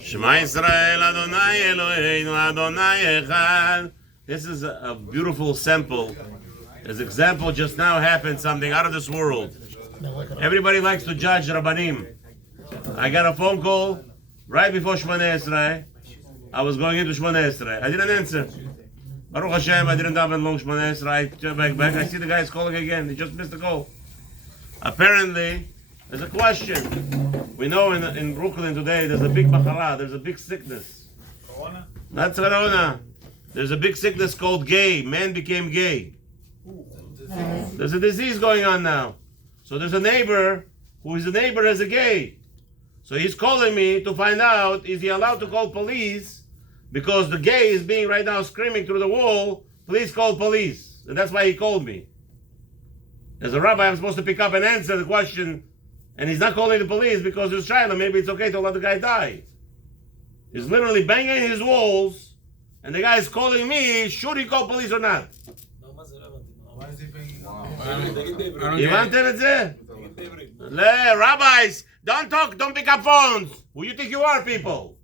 Shema Yisrael Adonai Eloheinu Adonai Echad. This is a beautiful sample. As example, just now happened something out of this world. Everybody likes to judge Rabbanim. I got a phone call right before Shmoneh Esrei. I was going into Shmoneh Esrei. I didn't answer. Baruch Hashem, I didn't have a long Shmoneh Esrei. Back. I see the guy's calling again. He just missed the call. Apparently, there's a question. We know in Brooklyn today, there's a big bachara, there's a big sickness. Corona? Not Corona. There's a big sickness called gay. Man became gay. There's a disease going on now. So there's a neighbor who is a neighbor as a gay. So he's calling me to find out, is he allowed to call police? Because the gay is being right now screaming through the wall, please call police. And that's why he called me. As a rabbi, I'm supposed to pick up and answer the question, and he's not calling the police because there's child, maybe it's okay to let the guy die. He's literally banging his walls, and the guy is calling me, should he call police or not? Why is he banging? Rabbis, don't talk, don't pick up phones. Who you think you are, people?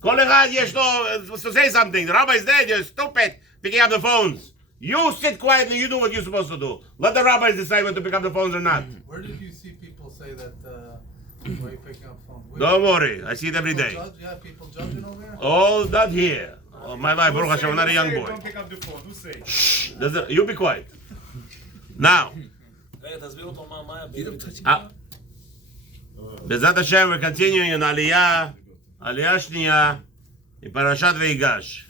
Kol echad yesh lo to say something. The rabbi is there, you're stupid, picking up the phones. You sit quietly, you do what you're supposed to do. Let the rabbis decide whether to pick up the phones or not. Where did you see people say that, why are you picking up phones? Don't worry, I see it every day. Yeah, people judging over here? Oh, not here. Oh, my life, Baruch Hashem, I'm not a young boy. Don't pick up the phone. Who say? Shh, you be quiet. Now, Bezrat Hashem, we're continuing in Aliyah Shniya, in Parashat Veigash.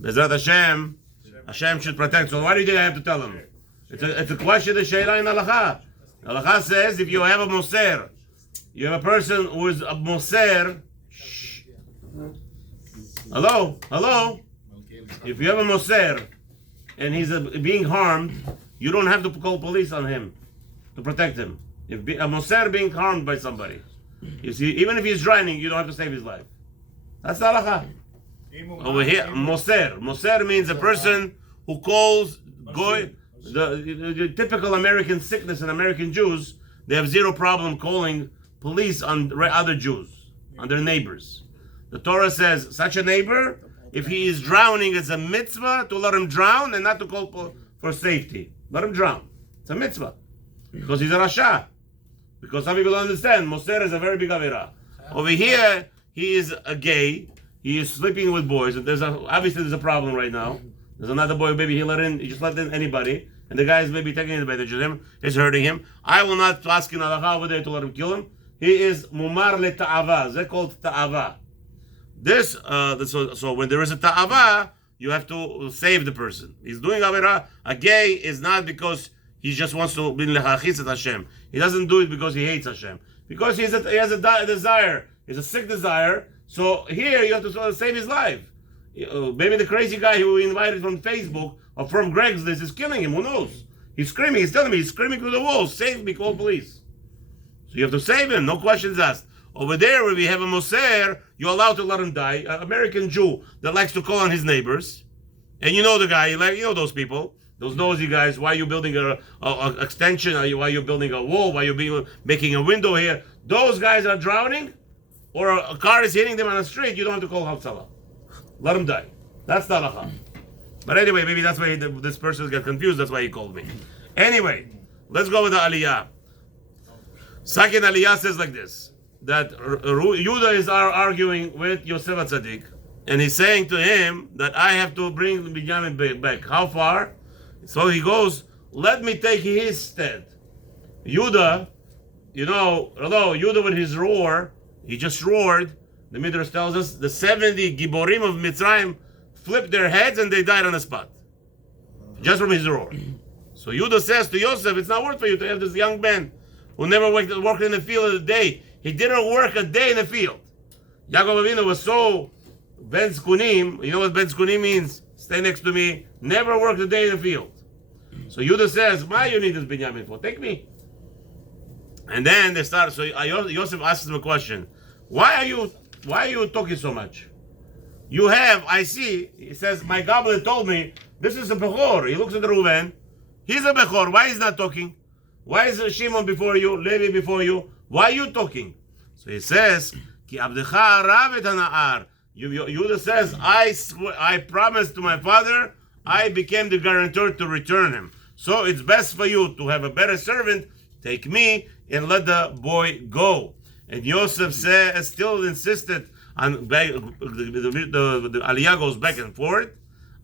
Bezrat Hashem, Hashem should protect. So why do you think I have to tell him? It's a question of Sheila in Halacha. Halacha says if you have a moser, you have a person who is a moser. Shh. Hello. If you have a moser and he's being harmed, you don't have to call police on him to protect him. If a moser being harmed by somebody, you see, even if he's drowning, you don't have to save his life. That's the halacha. Over here, moser. Moser means a person who calls goy. The typical American sickness and American Jews, they have zero problem calling police on other Jews, on their neighbors. The Torah says such a neighbor, if he is drowning, it's a mitzvah to let him drown and not to call for safety. Let him drown. It's a mitzvah because he's a rasha. Because some people don't understand, moser is a very big avera. Over here, he is a gay. He is sleeping with boys. And obviously there's a problem right now. There's another boy, maybe he just let in anybody, and the guy is maybe taking advantage of him, is hurting him. I will not ask in halacha over there to let him kill him. He is mumar le ta'ava. They're called ta'ava. This, so when there is a ta'ava, you have to save the person. He's doing avera. A gay is not because he just wants to be lechachis Hashem. He doesn't do it because he hates Hashem. Because he has a desire. He's a sick desire. So here you have to sort of save his life. Maybe the crazy guy who we invited from Facebook or from Greg's list is killing him. Who knows? He's screaming. He's telling me he's screaming through the walls. Save me, call police. So you have to save him. No questions asked. Over there where we have a moser, you're allowed to let him die. An American Jew that likes to call on his neighbors. And you know the guy. You know those people. Those nosy guys. Why are you building a extension? Why are you building a wall? Why are you making a window here? Those guys are drowning. Or a car is hitting them on the street, you don't have to call Hatzalah. Let them die. That's the halacha. But anyway, maybe that's why this person got confused. That's why he called me. Anyway, let's go with the aliyah. Second aliyah says like this, that Yudah is arguing with Yosef HaTzadik, and he's saying to him that I have to bring Binyamin back. How far? So he goes, let me take his stead. Yudah, although Yudah with his roar, he just roared. The Midrash tells us the 70 Giborim of Mitzrayim flipped their heads and they died on the spot. Just from his roar. So Yudah says to Yosef, it's not worth for you to have this young man who never worked in the field a day. He didn't work a day in the field. Yaakov Avinu was so Ben Zkunim. You know what Ben Zkunim means? Stay next to me. Never worked a day in the field. So Yudah says, why you need this Binyamin for? Take me. And then they start. So Yosef asks him a question: Why are you talking so much? You have, I see. He says, my goblet told me this is a bechor. He looks at Reuven. He's a bechor. Why is not talking? Why is Shimon before you, Levi before you? Why are you talking? So he says, Ki abdecha Arvit hana'ar. Yehuda says, I promised to my father, I became the guarantor to return him. So it's best for you to have a better servant, take me, and let the boy go. And Yosef still insisted on, the Aliyah goes back and forth,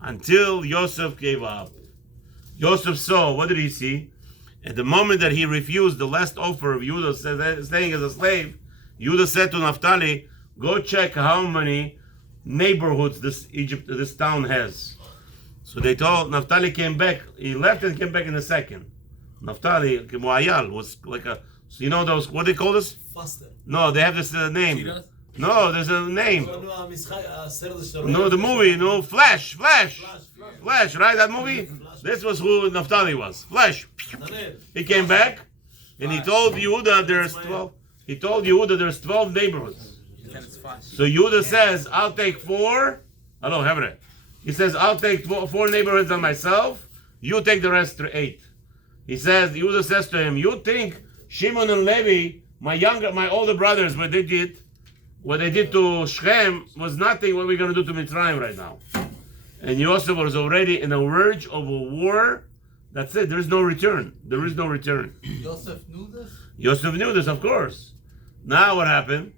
until Yosef gave up. Yosef saw, what did he see? At the moment that he refused the last offer of Yehuda staying as a slave, Yehuda said to Naphtali, go check how many neighborhoods this town has. So they told, Naphtali came back, he left and came back in a second. Naphtali, was like a, so you know those, what do they call this? Faster. No, they have this name. Shiru? No, there's a name. No, the movie, Flash, right? That movie? This was who Naphtali was. Flash. He came back and he told Yehuda there's 12. He told Yehuda there's 12 neighborhoods. So Yehuda says, I'll take 4. Hello, Hebre. He says, I'll take 4 neighborhoods on myself. You take the rest 8. He says, Yehuda says to him, you think Shimon and Levi, my older brothers, what they did to Shechem was nothing what we're going to do to Mitzrayim right now. And Yosef was already in the verge of a war. That's it. There is no return. Yosef knew this? Yosef knew this, of course. Now what happened?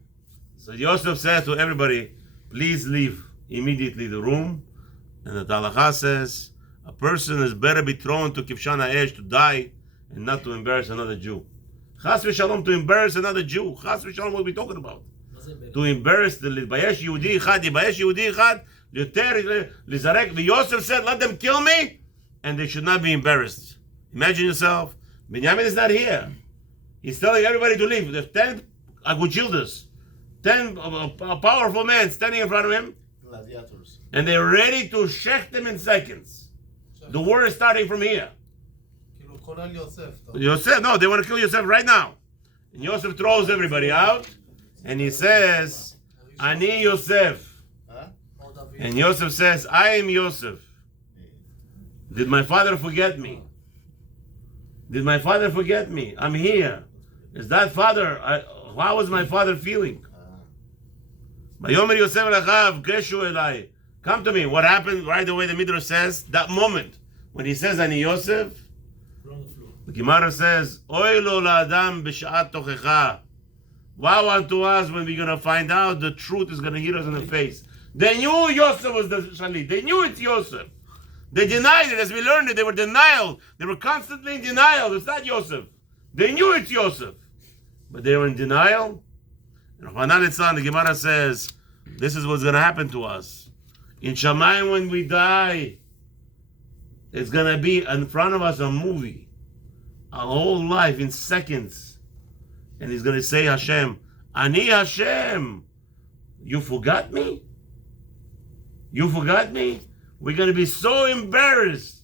So Yosef said to everybody, please leave immediately the room. And the Halacha says, a person is better be thrown to Kivshan HaEsh to die and not to embarrass another Jew. Chas v'shalom, to embarrass another Jew. Chas v'shalom, what are we talking about? To embarrass the Bayesh Yehudi Echad, Yoter Lizarek. Yosef said, let them kill me, and they should not be embarrassed. Imagine yourself, Benjamin is not here. He's telling everybody to leave. There's 10 Aguchildas, 10 powerful men standing in front of him, gladiators, and they're ready to shecht him in seconds. The war is starting from here. Yosef, no, they want to kill Yosef right now. And Yosef throws everybody out, and he says, Ani Yosef. And Yosef says, I am Yosef. Did my father forget me? I'm here. Is that father? How was my father feeling? Vayomer Yosef lechav, Geshu elai. Come to me. What happened right away? The Midrash says, that moment when he says, Ani Yosef, the Gemara says, Oy lo la'adam b'sha'at tochecha. Wow unto us when we're going to find out the truth is going to hit us in the face. They knew Yosef was the Shalit. They knew it's Yosef. They denied it. As we learned it, they were denial. They were constantly in denial. It's not Yosef. They knew it's Yosef. But they were in denial. And the Gemara says, this is what's going to happen to us. In Shamayim, when we die, it's going to be in front of us a movie. Our whole life in seconds. And he's going to say, Hashem, Ani Hashem, you forgot me? You forgot me? We're going to be so embarrassed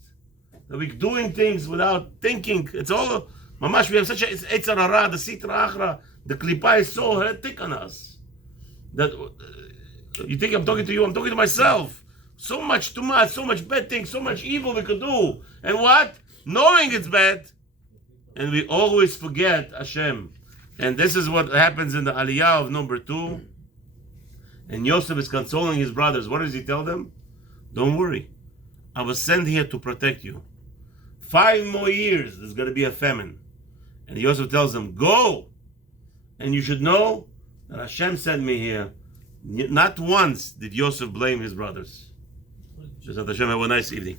that we're doing things without thinking. It's all, mamash, we have such a, it's Eitzer Hara, the Sitra Achra, the Klippa is so thick on us. That you think I'm talking to you, I'm talking to myself. So much too much, so much bad things, so much evil we could do. And what? Knowing it's bad. And we always forget Hashem. And this is what happens in the Aliyah of number 2. And Yosef is consoling his brothers. What does he tell them? Don't worry. I was sent here to protect you. 5 more years, there's going to be a famine. And Yosef tells them, go. And you should know that Hashem sent me here. Not once did Yosef blame his brothers. Just Hashem, have a nice evening.